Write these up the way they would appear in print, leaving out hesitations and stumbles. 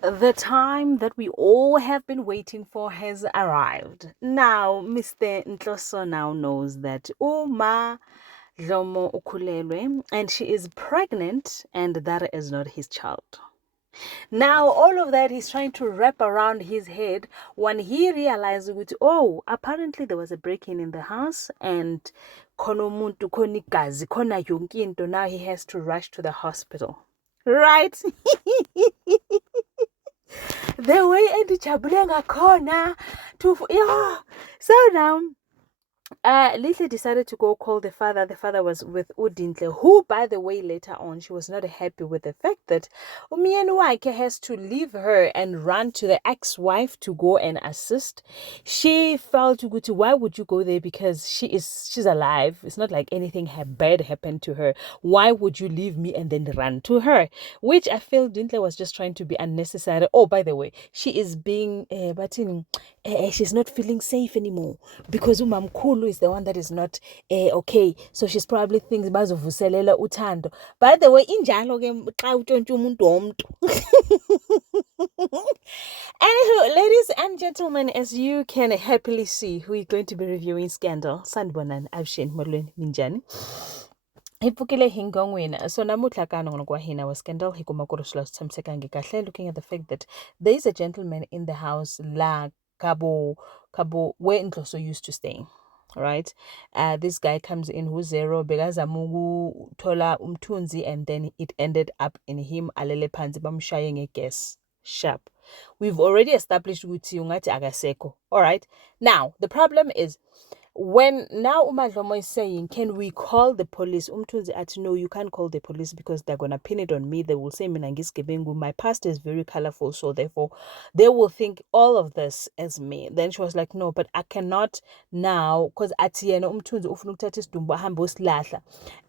The time that we all have been waiting for has arrived. Now, Mr. Ntloso now knows that Uma Dlomo ukhulelwe and she is pregnant and that is not his child. Now, all of that he's trying to wrap around his head when he realizes, oh, apparently there was a break-in in the house and khona umuntu khona igazi khona yonke into. Now he has to rush to the hospital. Right? The way endijabule ngakhona to yeah. So now Lisa decided to go call the father. The father was with Udintle, who, by the way, later on, she was not happy with the fact that umyeni wakhe has to leave her and run to the ex-wife to go and assist. She felt, why would you go there? Because she's alive. It's not like anything bad happened to her. Why would you leave me and then run to her? Which I feel Dintle was just trying to be unnecessary. Oh, by the way, she is being, she's not feeling safe anymore because umamkhulu is the one that is not okay. So she's probably thinks bazovuselela uthando. By the way, injalo ke xa utshontsha umuntu womntu. Anywho, ladies and gentlemen, as you can happily see, we're going to be reviewing Scandal. Sanibonani, Avshin, molweni, minjani? Hi pfukile hi ngongwini. So namuhla ka nongono kwa hina wa Scandal hi kuma ku ri swilo swi tshamisekangi kahle, looking at the fact that there is a gentleman in the house la Kabo where Ndloso used to stay. Right? This guy comes in who's zero bekazama tola umthunzi and then it ended up in him alele phansi bamshaye ngegas sharp. We've already established ukuthi ungathi akaseko. All right? Now, the problem is when now uMadlomo is saying, can we call the police? Umthunzi at no, you can't call the police because they're gonna pin it on me. They will say mina ngisgebengu. My past is very colorful, so therefore they will think all of this as me. Then she was like, no, but I cannot now because atiyena umthunzi ufuna ukuthatha isidumbu ahambe usilahla.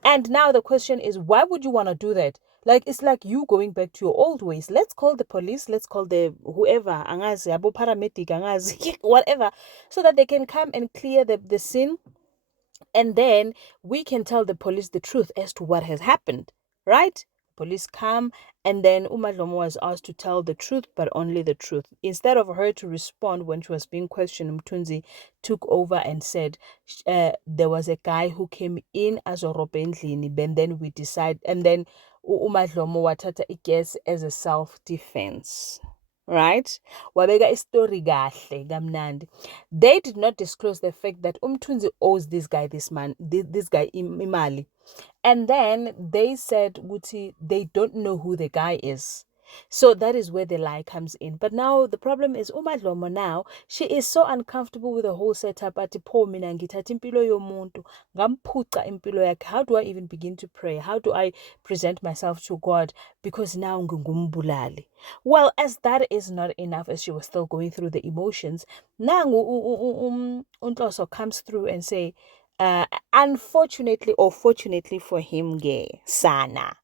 And now the question is, why would you want to do that? Like, it's like you going back to your old ways. Let's call the police. Let's call the whoever, angazi, abo paramedic, angazi, whatever, so that they can come and clear the scene. And then we can tell the police the truth as to what has happened, right? Police come, and then Umadlomo was asked to tell the truth, but only the truth. Instead of her to respond when she was being questioned, Mtunzi took over and said there was a guy who came in as a robendlini, and then we decide, and then Umadlomo watata iges as a self-defense. Right? Wabeka story kahle kamnandi. They did not disclose the fact that Umthunzi owes this guy this guy imali. And then they said Guti they don't know who the guy is. So that is where the lie comes in. But now the problem is Umadlomo now, she is so uncomfortable with the whole setup. Ati po mina ngithatha impilo yomuntu, ngamphuca impilo yakhe. How do I even begin to pray? How do I present myself to God? Because now ngumbulali. Well, as that is not enough, as she was still going through the emotions, Nangu Untloso comes through and say, unfortunately or fortunately for him, sana.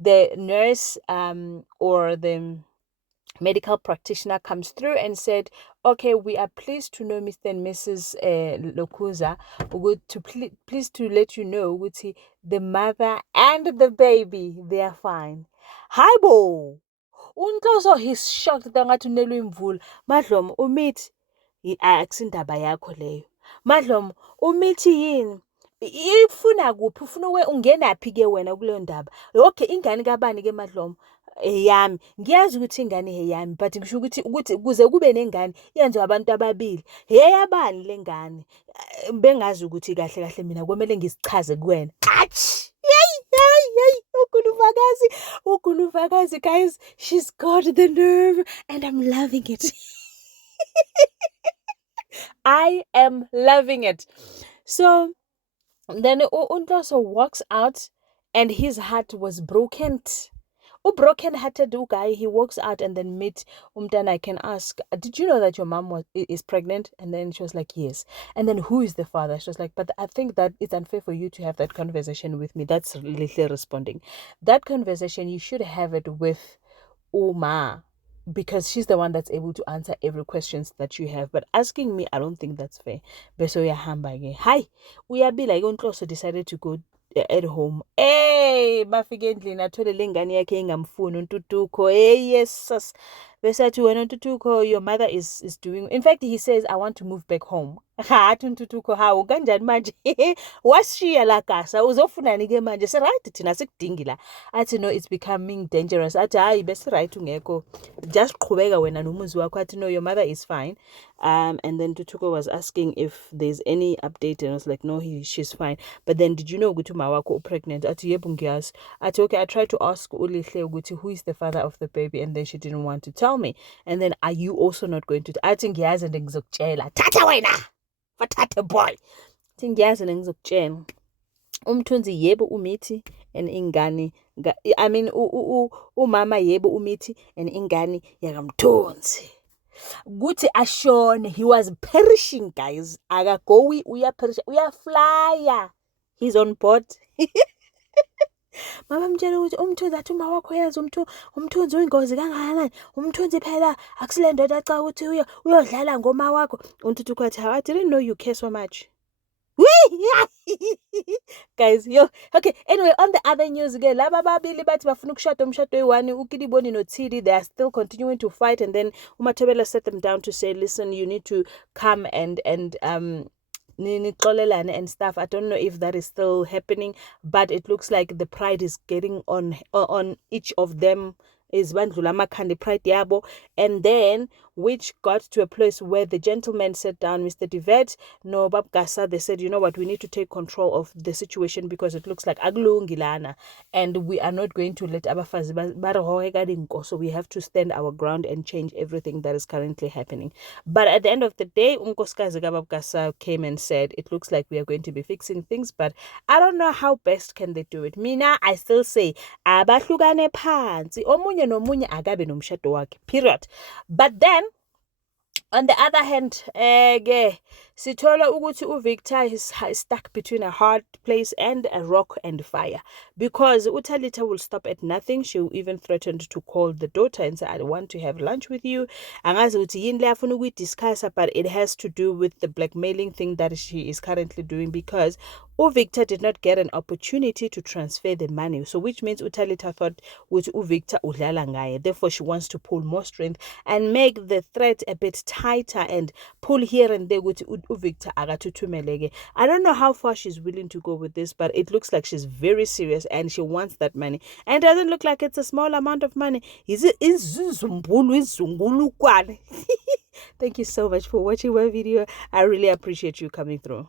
The nurse or the medical practitioner comes through and said, okay, we are pleased to know Mr. and Mrs. Lokuza, pleased to let you know the mother and the baby, they are fine. Hi, bo. Untloso, he's shocked that ngathi unelwe imvula. Madlomo, umithi akusindaba yakho leyo. Madlomo, umithi yini? Ifuna kuphi? Ufuna ungenaphi ke wena kuleyo ndaba? Okay, ingane kabani ke Madlomo? Eyami. Ngiyazi ukuthi ingane eyami, but ngisho ukuthi kuze kube nengane yenziwa abantu ababili. Eyabani lengane? Bengazi ukuthi kahle kahle mina kwemele ngisichaze kuwena. Atsh! Yay! Ukulufakazi, guys. She's got the nerve and I'm loving it. I am loving it. So then Untloso walks out and his heart was broken. Broken-hearted guy, he walks out and then meet Umtana. I can ask, did you know that your mom is pregnant? And then she was like, yes. And then who is the father? She was like, but I think that it's unfair for you to have that conversation with me. That's Lily responding. That conversation, you should have it with Uma, because she's the one that's able to answer every questions that you have. But asking me, I don't think that's fair. Beso ya hamba. Hi, we are be like Untloso decided to go at home. Hey, bafike endlini athole lengane yakhe engamfuni uNtutuko. Hey, yes. Bese athi wena uNtutuko, your mother is doing. In fact, he says I want to move back home. Ha, athi uNtutuko, hawu kanjani manje? Washiya la kasa uzofunani ke manje? Se right thina sikudingi la. Athi no, it's becoming dangerous. Athi hayi bese right ungekho. Just qhubeka wena nomuzi wakho. Athi no, your mother is fine. And then Tutuko was asking if there's any update, and I was like, no, she's fine. But then, did you know ukuthi mawakho pregnant? Athi yebo ngiyazi. Athi okay, I tried to ask uLihle ukuthi who is the father of the baby, and then she didn't want to tell me. And then, are you also not going to? Athi ngiyazi and ngizokutshela. Thatha wena, fathathe boy. Athi ngiyazi and ngizokutshela. Umthunzi yebo umithi and ingane. I mean, umama yebo umithi and ingane yakamthunzi. Guti ashone, he was perishing, guys. Akagowi uyaperisha, uyaflya. He's on board. Mama mtshela ukuthi umthunzi athi uma wakho yazi umthunzi uyingozi kangakanani. Umthunzi phela akusile ndoda cha ukuthi uyodlala ngoma wakho. UNtutuko athi, I didn't know you care so much. Guys, yo, okay, anyway, on the other news again, laba babili bathi bafuna ukushada umshado oyi-1 uKidiboni noThidi, they are still continuing to fight, and then uMathobela set them down to say, listen, you need to come and nixolelane and stuff. I don't know if that is still happening, but it looks like the pride is getting on each of them. Is bandlula amakhanda pride yabo, and then which got to a place where the gentleman sat down, Mr. Divet, no Bab Gasa, they said, you know what, we need to take control of the situation because it looks like aglungi lana, and we are not going to let abafazi baroheka, so we have to stand our ground and change everything that is currently happening. But at the end of the day, unkosikazi Bab Gasa came and said, it looks like we are going to be fixing things, but I don't know how best can they do it. Mina, I still say abahlukane phansi, omunye nomunye akabe nomshado wakhe, period. But then on the other hand, sithola ukuthi uVictor is stuck between a hard place and a rock and fire, because uThalita will stop at nothing. She will even threatened to call the daughter and say, I want to have lunch with you. Angazi ukuthi yini le afuna ukuyidiscussa, but it has to do with the blackmailing thing that she is currently doing, because uVictor did not get an opportunity to transfer the money. So which means uThalita thought ukuthi uVictor udlala ngaye. Therefore, she wants to pull more strength and make the threat a bit tighter and pull here and there ukuthi uVictor akathuthumeleke. I don't know how far she's willing to go with this, but it looks like she's very serious and she wants that money. And it doesn't look like it's a small amount of money. Thank you so much for watching my video. I really appreciate you coming through.